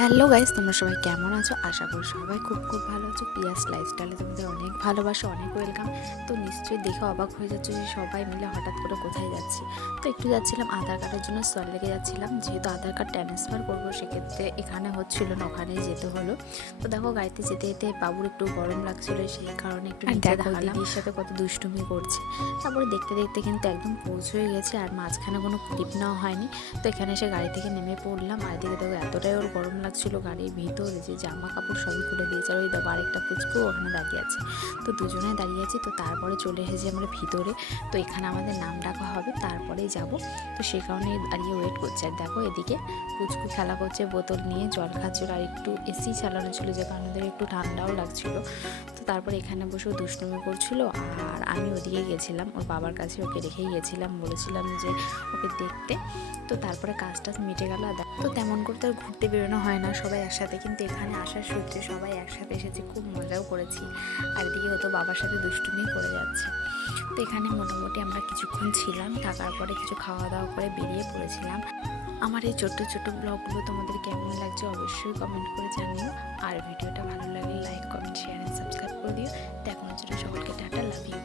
Hello guys, তোমরা সবাই কেমন আছো? আশা করি সবাই খুব খুব ভালো আছো। পিয়াস লাইফস্টাইলে তোমাদের অনেক ভালোবাসা, অনেক ওয়েলকাম। তো নিশ্চয়ই দেখে অবাক হয়ে যাচ্ছে যে সবাই মিলে হঠাৎ করে কোথায় যাচ্ছি। তো একটু যাচ্ছিলাম আধার কার্ডের জন্য, সল্ট লেকে যাচ্ছিলাম। যেহেতু আধার কার্ড ট্রান্সফার করবো, সেক্ষেত্রে এখানে হচ্ছিল না, ওখানেই যেতে হলো। তো দেখো গাড়িতে যেতে যেতে বাবুর একটু গরম লাগছিল, সেই কারণে একটু নিচে দেখালাম দিদির সাথে কত দুষ্টুমি করছে। তারপরে দেখতে দেখতে কিন্তু একদম পৌঁছে গেছে, আর মাঝখানে কোনো ক্লিপ নেওয়া হয়নি। তো এখানে এসে গাড়ি থেকে নেমে পড়লাম, আর এদিকে দেখো এতটাই ওর গরম লাগছিল গাড়ির ভিতরে যে জামা কাপড় সবই খুলে দিয়েছে। আর ওই দেখো আরেকটা পুচকু ওখানে দাঁড়িয়ে আছে। তো দুজনে দাঁড়িয়ে আছি। তো তারপরে চলে এসেছি আমরা ভিতরে। তো এখানে আমাদের নাম ডাকা হবে, তারপরেই যাব। তো সেই কারণে দাঁড়িয়ে ওয়েট করছে। আর দেখো এদিকে পুচকু খেলা করছে, বোতল নিয়ে জল খাচ্ছিল, আর একটু এসি চালানো ছিল যে কারণে ওদের একটু ঠান্ডাও লাগছিল। তো তারপরে এখানে বসেও দুষ্টুমি করছিল, আর আমি ওদিকে গেছিলাম ওর বাবার কাছে, ওকে রেখেই গেছিলাম, বলেছিলাম যে ওকে দেখতে। তো তারপরে কাজটা মিটে গেল। তো তেমন করে তো আর ঘুরতে বেরোনো হয় না সবাই একসাথে, কিন্তু এখানে আসার সূত্রে সবাই একসাথে এসেছি, খুব মজাও করেছি। আর এদিকে ও তো বাবার সাথে দুষ্টুমি করে যাচ্ছে। তো এখানে মোটামুটি আমরা কিছুক্ষণ ছিলাম, থাকার পরে কিছু খাওয়া দাওয়া করে বেরিয়ে পড়েছিলাম। আমার এই ছোট্ট ছোট্ট ব্লগগুলো তোমাদের কেমন লাগছে অবশ্যই কমেন্ট করে জানিও। আর ভিডিওটা ভালো লাগলে like, comment, share and subscribe করে দিও। তো এখনের জন্য সকলকে টাটা, লাভ ইউ।